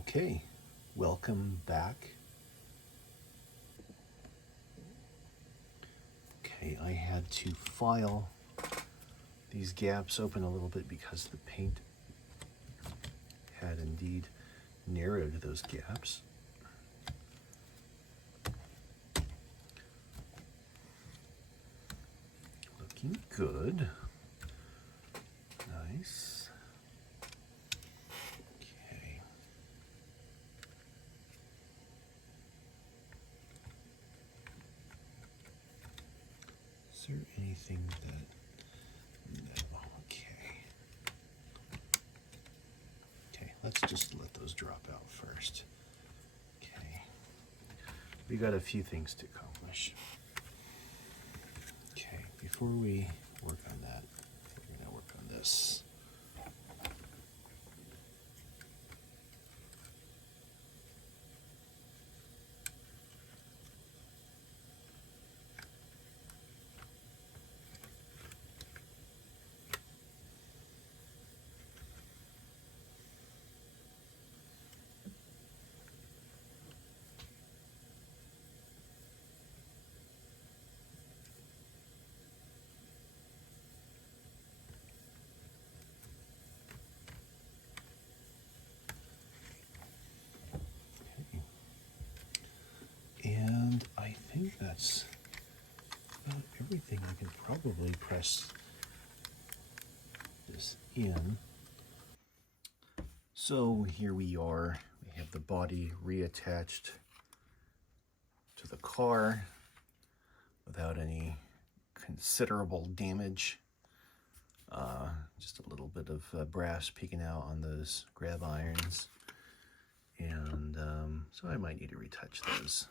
Okay, welcome back. Okay, I had to file these gaps open a little bit because the paint had indeed narrowed those gaps. Looking good. Nice. Okay. Is there anything that... No. Okay. Okay, let's just let those drop out first. Okay. We got a few things to accomplish. Okay, before we work on that, we're going to work on this. And I think that's about everything. I can probably press this in. So here we are. We have the body reattached to the car without any considerable damage. Just a little bit of brass peeking out on those grab irons. And so I might need to retouch those.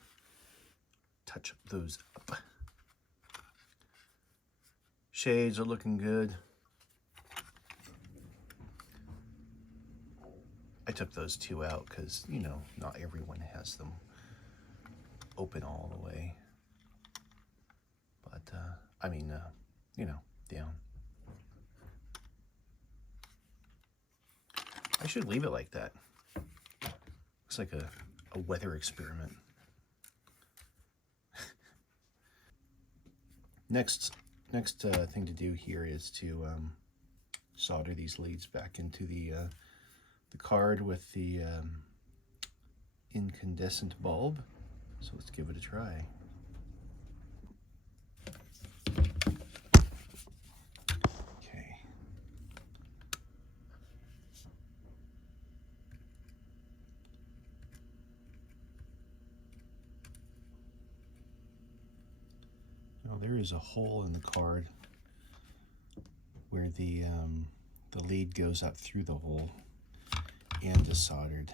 Touch those up. Shades are looking good. I took those two out because, you know, not everyone has them open all the way. But, you know, down. I should leave it like that. Looks like a weather experiment. Next thing to do here is to solder these leads back into the card with the incandescent bulb. So let's give it a try. Okay. Now there is a hole in the card where the lead goes up through the hole and is soldered.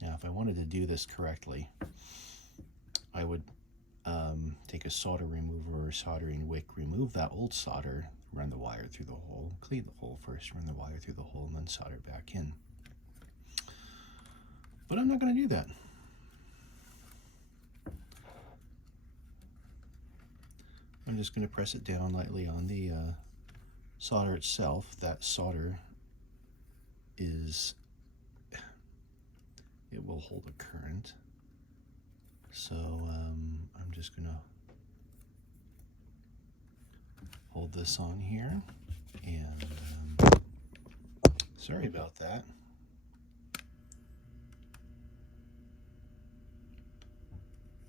Now, if I wanted to do this correctly, I would take a solder remover or soldering wick, remove that old solder, run the wire through the hole, clean the hole first, run the wire through the hole, and then solder back in. But I'm not going to do that. I'm just going to press it down lightly on the solder itself. That solder it will hold a current. So I'm just going to hold this on here, and sorry about that.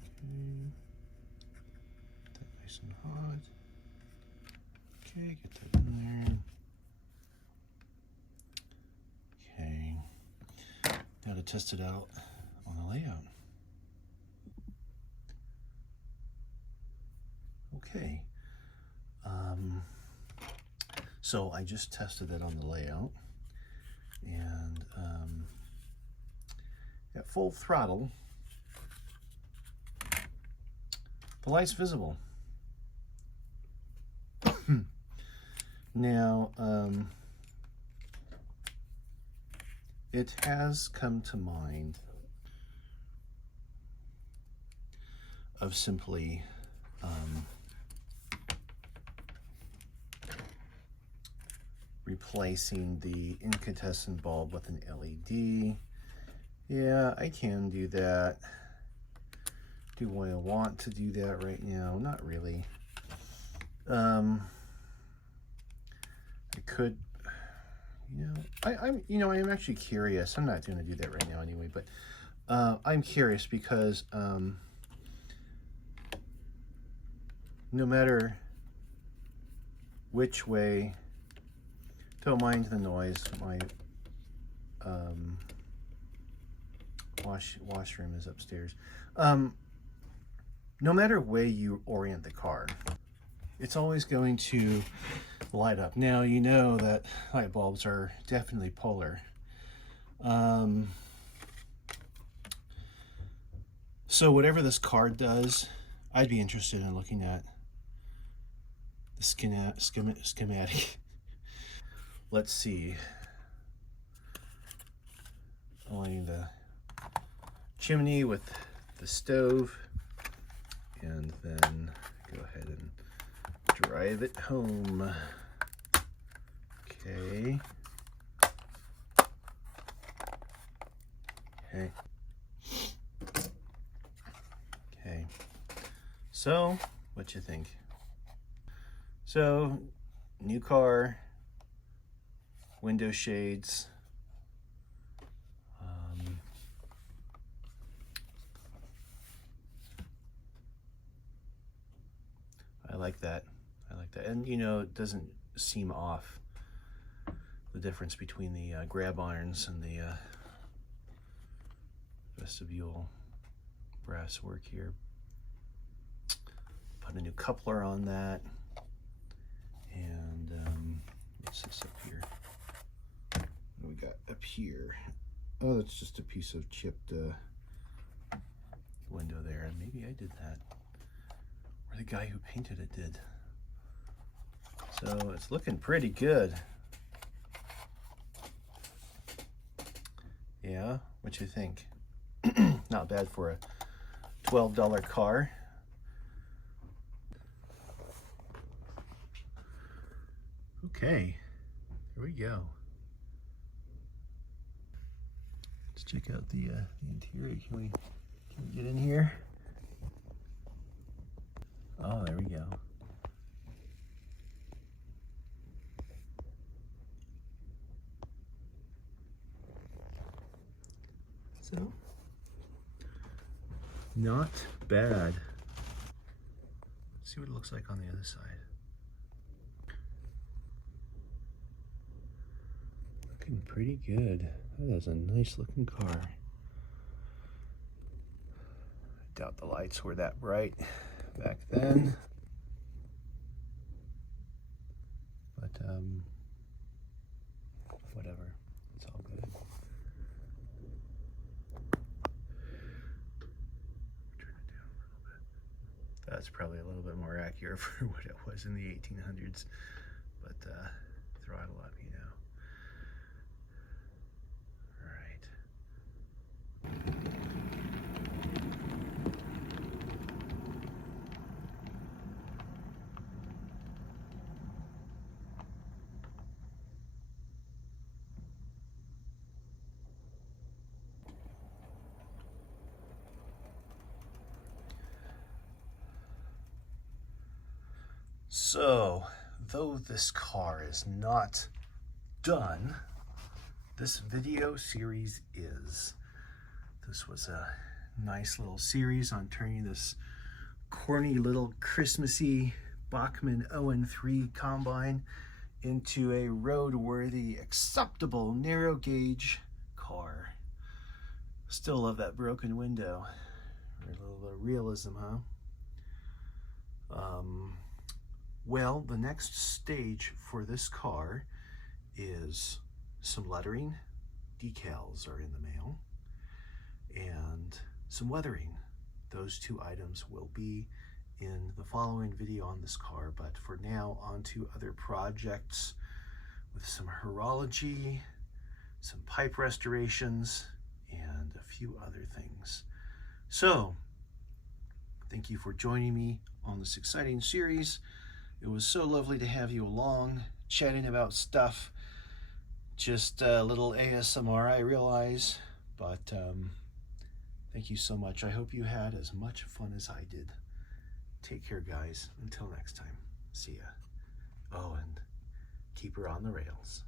Okay, get that nice and hot. Okay, get that in there. Okay, now to test it out on the layout. Okay, so I just tested it on the layout, and at full throttle, the light's visible. Now, it has come to mind of simply replacing the incandescent bulb with an LED. Yeah, I can do that. Do I want to do that right now? Not really. I could, I'm actually curious. I'm not going to do that right now anyway, but I'm curious because no matter which way, don't mind the noise. My washroom is upstairs. No matter way you orient the car, it's always going to light up. Now, you know that light bulbs are definitely polar. So whatever this card does, I'd be interested in looking at the schematic. Let's see. Aligning the chimney with the stove, and then go ahead and drive it home. Okay. Okay. Okay. So, what you think? So, new car, window shades. I like that. I like that. And, it doesn't seem off, the difference between the grab irons and the vestibule brass work here. Put a new coupler on that. And what's this up here? What do we got up here? Oh, that's just a piece of chipped window there. And maybe I did that. Or the guy who painted it did. So it's looking pretty good. Yeah, what you think? Not bad for a $12 car. Okay, here we go. Let's check out the interior. Can we get in here? Oh, there we go. So, not bad. Let's see what it looks like on the other side. Looking pretty good. That is a nice looking car. I doubt the lights were that bright back then. But whatever. It's all good. Turn it down a little bit. That's probably a little bit more accurate for what it was in the 1800s. But throttle up, So, though this car is not done, this video series is. This was a nice little series on turning this corny little Christmassy Bachmann ON30 combine into a road-worthy, acceptable, narrow gauge car. Still love that broken window. A little bit of realism, huh? Well, the next stage for this car is some lettering. Decals are in the mail. And some weathering. Those two items will be in the following video on this car, but for now, on to other projects with some horology, some pipe restorations, and a few other things. So, thank you for joining me on this exciting series. It was so lovely to have you along, chatting about stuff. Just a little ASMR, I realize, But thank you so much. I hope you had as much fun as I did. Take care, guys. Until next time. See ya. Oh, and keep her on the rails.